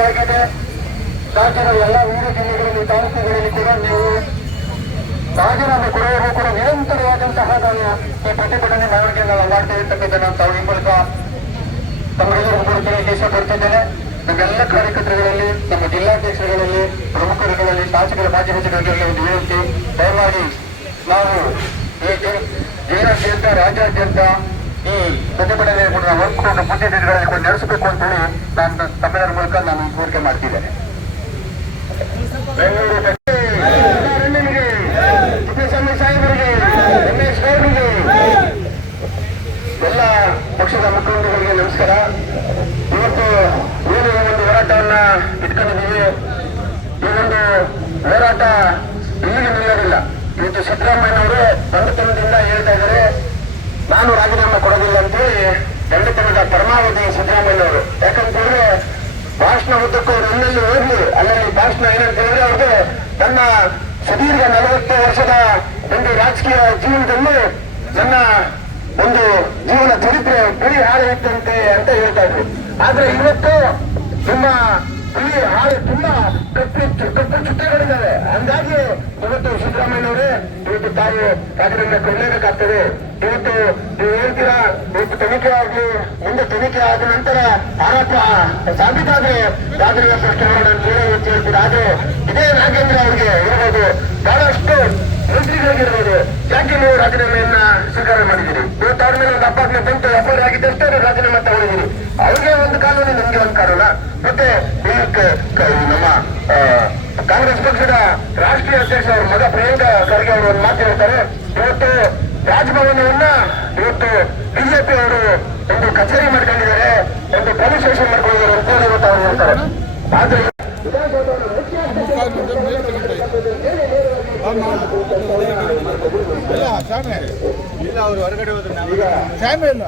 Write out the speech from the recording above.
ರಾಜ್ಯದ ಎಲ್ಲ ವಿವಿಧ ಜಿಲ್ಲೆಗಳಲ್ಲಿ ತಾಲೂಕುಗಳಲ್ಲಿ ಕೂಡ ನೀವು ರಾಜೀನಾಮೆ ಕೊಡುವವರೆಗೂ ಕೂಡ ನಿರಂತರವಾದಂತಹ ನಾವು ಈ ಪ್ರತಿಭಟನೆ ಮೆರವಣಿಗೆ ನಾವು ಮಾಡ್ತಾ ಇರ್ತಕ್ಕಂಥ ತಾವು ಈ ಮೂಲಕ ತಮಗೆಲ್ಲರಿಗೂ ಕೂಡ ತಿಳಿಸಿ ಕೊಡ್ತಿದ್ದೇನೆ. ನಮ್ಮೆಲ್ಲ ಕಾರ್ಯಕರ್ತರುಗಳಲ್ಲಿ, ನಮ್ಮ ಜಿಲ್ಲಾಧ್ಯಕ್ಷರುಗಳಲ್ಲಿ, ಪ್ರಮುಖರುಗಳಲ್ಲಿ, ಶಾಸಕರ ಮಾಜಿ ಸಚಿವರುಗಳಲ್ಲಿ ಒಂದು ವಿನಂತಿ. ದಯಮಾಡಿ ನಾವು ಈ ಜಿಲ್ಲಾದ್ಯಂತ, ರಾಜ್ಯಾದ್ಯಂತ ಈ ಪ್ರತಿಭಟನೆ ಕೂಡ ಒಪ್ಪಿಕೊಂಡು ಮುಂದಿನ ದಿನಗಳಲ್ಲಿ ಕೂಡ ನಡೆಸಬೇಕು ಅಂತ ಹೇಳಿ ನಾನು ತಮ್ಮೆಲ್ಲರ ಮೂಲಕ ನಾನು ಕೋರಿಕೆ ಮಾಡ್ತಿದ್ದೇನೆ. ಎಲ್ಲ ಪಕ್ಷದ ಮುಖಂಡರಿಗೆ ನಮಸ್ಕಾರ. ಇವತ್ತು ಏನು ಒಂದು ಹೋರಾಟವನ್ನ ಇಟ್ಕೊಂಡಿದ್ದೀವಿ. ನನ್ನ ಸುದೀರ್ಘ ನಲವತ್ತು ವರ್ಷದ ಒಂದು ರಾಜಕೀಯ ಜೀವನದಲ್ಲಿ ನನ್ನ ಒಂದು ಜೀವನ ಚರಿತ್ರೆ ಬಿಳಿ ಹಾಳೆ ಇತ್ತಂತೆ ಅಂತ ಹೇಳ್ತಾ ಇದ್ರು. ಆದ್ರೆ ಇವತ್ತು ನಿಮ್ಮ ಬಿಳಿ ಹಾಳೆ ತುಂಬಾ ಕಪ್ಪು ಕಪ್ಪು ಚುಕ್ಕೆಗಳಿದ್ದಾವೆ ಹಂಗಾಗಿ ಇವತ್ತು ಸಿದ್ದರಾಮಯ್ಯನವರೇ ಇವತ್ತು ತಾವು ರಾಜೀನಾಮೆ ಕೊಡಲೇಬೇಕಾಗ್ತದೆ. ಇವತ್ತು ನೀವು ಹೇಳ್ತೀರಾ, ಇವತ್ತು ತನಿಖೆ ಆಗಲಿ ಮುಂದೆ ತನಿಖೆ ಆದ ನಂತರ ಆರೋಪ ಸಾಬೀತಾದ್ರೆ ರಾಜಕೀಯ ಪ್ರಶ್ನೆ ಇವತ್ತು ಹೇಳ್ತೀರಾ. ಆದ್ರೆ ಇದೇ ನಾಗೇಂದ್ರ ಸ್ವೀಕಾರ ಇವತ್ತು ಅವ್ರ ಮೇಲೆ ಒಂದು ಅಪಾರ್ಟ್ಮೆಂಟ್ ಬಂತು ಎಫ್ಐಆರ್ ಆಗಿದೆ ಅಷ್ಟೇ ರಾಜೀನಾಮೆ ತಗೊಂಡಿದ್ದೀರಿ ಅವ್ರಿಗೆ ಒಂದು ಕಾನೂನು, ನಮ್ಗೆ ಒಂದು ಕಾರಣ ಮತ್ತೆ ನಮ್ಮ ಕಾಂಗ್ರೆಸ್ ಪಕ್ಷದ ರಾಷ್ಟ್ರೀಯ ಅಧ್ಯಕ್ಷ ಅವ್ರ ಮಗ ಪ್ರಿಯಾಂಕ ಖರ್ಗೆ ಅವರು ಒಂದು ಮಾತು ಹೇಳ್ತಾರೆ. ಇವತ್ತು ರಾಜಭವನವನ್ನ, ಇವತ್ತು ಬಿಜೆಪಿ ಅವರು ಒಂದು ಕಚೇರಿ ಮಾಡ್ಕೊಂಡಿದ್ದಾರೆ. ಒಂದು ಪೊಲೀಸ್ ಸ್ಟೇಷನ್ ಮಾಡ್ಕೊಂಡಿದ್ದಾರೆ ಅಂತ ಇವತ್ತು ಅವ್ರು ಹೇಳ್ತಾರೆ. ಆದ್ರೆ ಇಲ್ಲ ಇಲ್ಲ ಅವರು ಹೊರಗಡೆ ಹೋದ್ರೆ ಶಾಮೆ ಇಲ್ಲ